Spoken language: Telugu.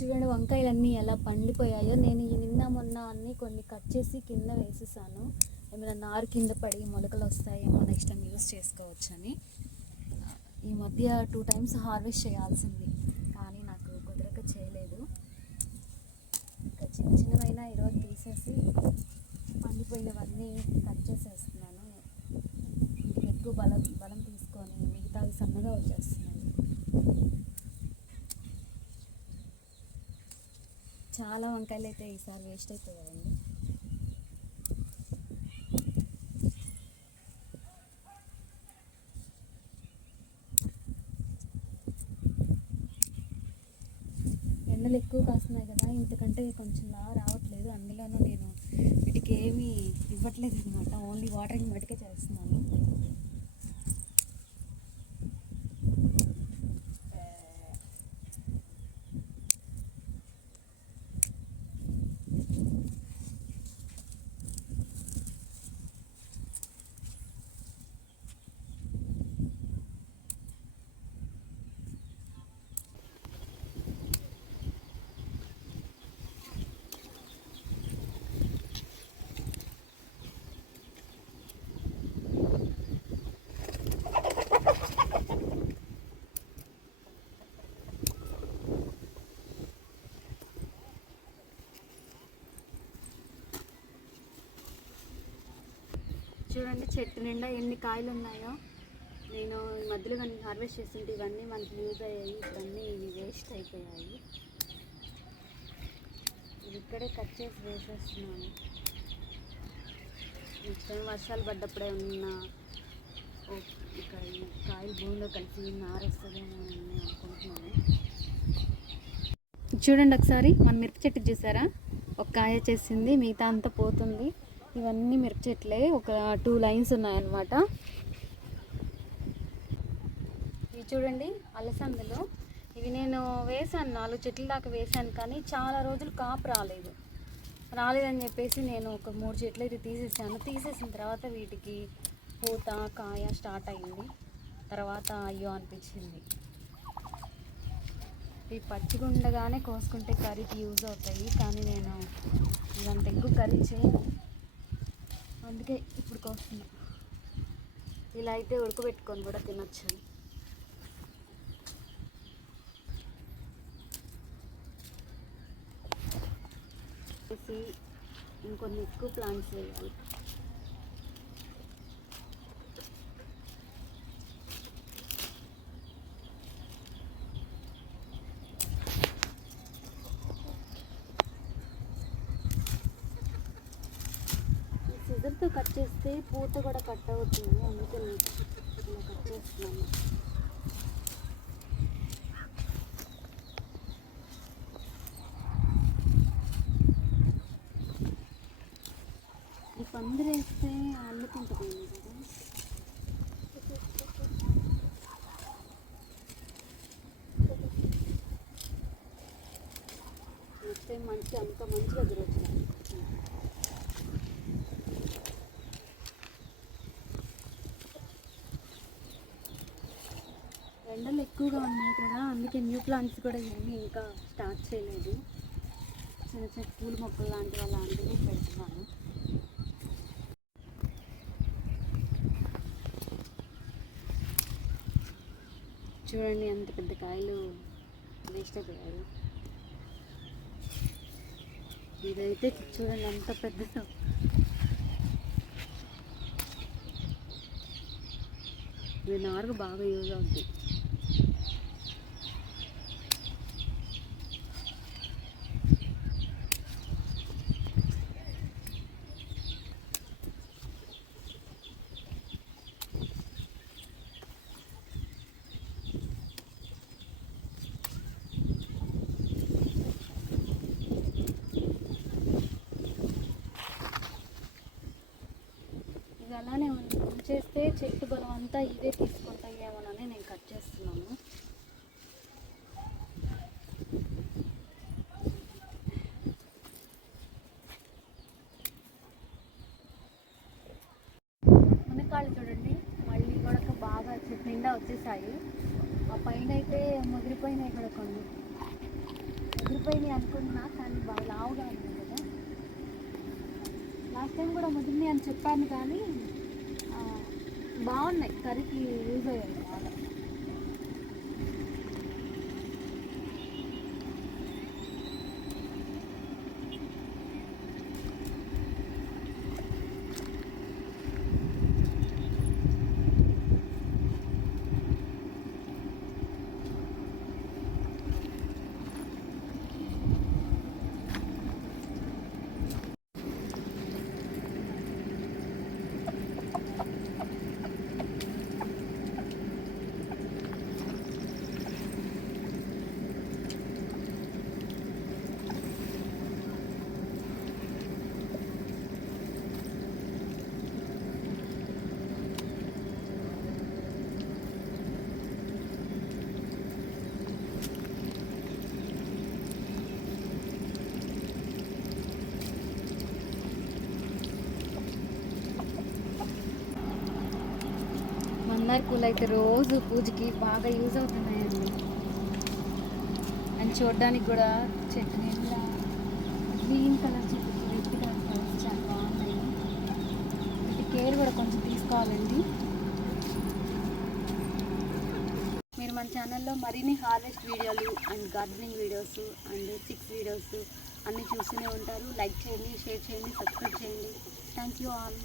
చూడండి వంకాయలన్నీ ఎలా పండిపోయాయో. నేను ఈ నిన్న మొన్న అన్నీ కొన్ని కట్ చేసి కింద వేసేసాను. ఏమైనా నారు కింద పడి మొలకలు వస్తాయేమో నెక్స్ట్ టైం యూస్ చేసుకోవచ్చని. ఈ మధ్య 2 times హార్వెస్ట్ చేయాల్సింది, కానీ నాకు కుదరక చేయలేదు. ఇంకా చిన్న చిన్నవైనా ఈరోజు తీసేసి పండిపోయినవన్నీ కట్ చేసేస్తున్నాను. ఎక్కువ బలం తీసుకొని మిగతావి సన్నగా వచ్చేస్తున్నాయి. చాలా వంకాయలు అయితే ఈసారి వేస్ట్ అయిపోయాయండి. ఎండలు ఎక్కువ కాస్తున్నాయి కదా, ఇంతకంటే కొంచెం రావట్లేదు. అందులోనూ నేను వీటికి ఏమీ ఇవ్వట్లేదు అనమాట, ఓన్లీ వాటరింగ్ మటుకే చేస్తున్నాను. చూడండి చెట్టు నిండా ఎన్ని కాయలు ఉన్నాయో. నేను ఈ మధ్యలో ఇవన్నీ హార్వెస్ట్ చేస్తుంటే ఇవన్నీ మనకి యూజ్ అయ్యాయి, ఇవన్నీ ఇవి వేస్ట్ అయిపోయాయి. ఇది ఇక్కడే కట్ చేసి వేసేస్తున్నాను. నెక్స్ట్ టైం వర్షాలు పడ్డప్పుడే ఉన్న ఇక ఈ కాయలు భూమిలో కలిసి నారేస్తుందేమో అని అనుకుంటున్నాను. చూడండి ఒకసారి మన మిరప చెట్టు చూసారా, ఒక కాయ చేసింది, మిగతా అంతా పోతుంది. ఇవన్నీ మిరప చెట్లే, ఒక 2 lines ఉన్నాయన్నమాట. ఇవి చూడండి అలసందలు. ఇవి నేను వేసాను, 4 చెట్ల దాకా వేసాను, కానీ చాలా రోజులు కాపు రాలేదని చెప్పేసి నేను ఒక 3 చెట్లు అయితే తీసేసాను. తీసేసిన తర్వాత వీటికి పూత కాయ స్టార్ట్ అయింది. తర్వాత అయ్యో అనిపించింది. ఇవి పచ్చిగా ఉండగానే కోసుకుంటే కర్రీకి యూజ్ అవుతాయి, కానీ నేను ఇదంత ఎక్కువ కర్రీ చేయను, అందుకే ఇప్పుడు కోస్తున్నా. ఇలా అయితే ఉడకబెట్టుకొని కూడా తినొచ్చు. వేసి ఇంకొన్ని ఎక్కువ ప్లాంట్స్ వేయాలి. సిజర్తో కట్ చేస్తే పూత కూడా కట్ అవుతుంది, అందుకే ఇలా కట్ చేస్తున్నాను. ఈ పందిరి వేస్తే అల్లుకుంటుంది కదా. వస్తే అంత మంచిగా దొరుకుతుంది. ఎండలు ఎక్కువగా ఉన్నాయి కదా, అందుకే న్యూ ప్లాంట్స్ కూడా ఏమీ ఇంకా స్టార్ట్ చేయలేదు. చిన్న చిన్న పూల మొక్కలు అలాంటివి పెడుతున్నాను. చూడండి ఎంత పెద్ద కాయలు వేస్ట్ అయిపోయారు. ఇదైతే చూడండి అంత పెద్దదో. ఇది నారుగా బాగా యూజ్ అవుతుంది. అలానే ఉంచేస్తే చెట్టు బలం అంతా ఇవే తీసుకుంటాయేమోనని నేను కట్ చేస్తున్నాను. మునక్కాళ్ళు చూడండి మళ్ళీ కూడా బాగా చెట్టు నిండా వచ్చేసాయి. ఆ పైన అయితే ముదిరిపోయినాయి కూడా కొన్ని. ముదిరిపోయినాయి అనుకున్నా, కానీ బాగా లావుగా ఉన్నాయి కదా. లాస్ట్ టైం కూడా ముదిరినాయి అని చెప్పాను, కానీ బాగున్నాయి, కర్రీకి యూజ్ అయ్యాయి బాగా. మందార పూలు అయితే రోజు పూజకి బాగా యూజ్ అవుతున్నాయండి. అండ్ చూడడానికి కూడా చెట్టు నిండా గ్రీన్ కలర్ చెట్టుకి రెడ్ కలర్ ఫ్లవర్స్ చాలా బాగున్నాయి. వీటి కేర్ కూడా కొంచెం తీసుకోవాలండి. మీరు మన ఛానల్లో మరిన్ని హార్వెస్ట్ వీడియోలు and gardening videos and chicks videos అన్నీ చూస్తూనే ఉంటారు. లైక్ చేయండి, షేర్ చేయండి, సబ్స్క్రైబ్ చేయండి. Thank you all.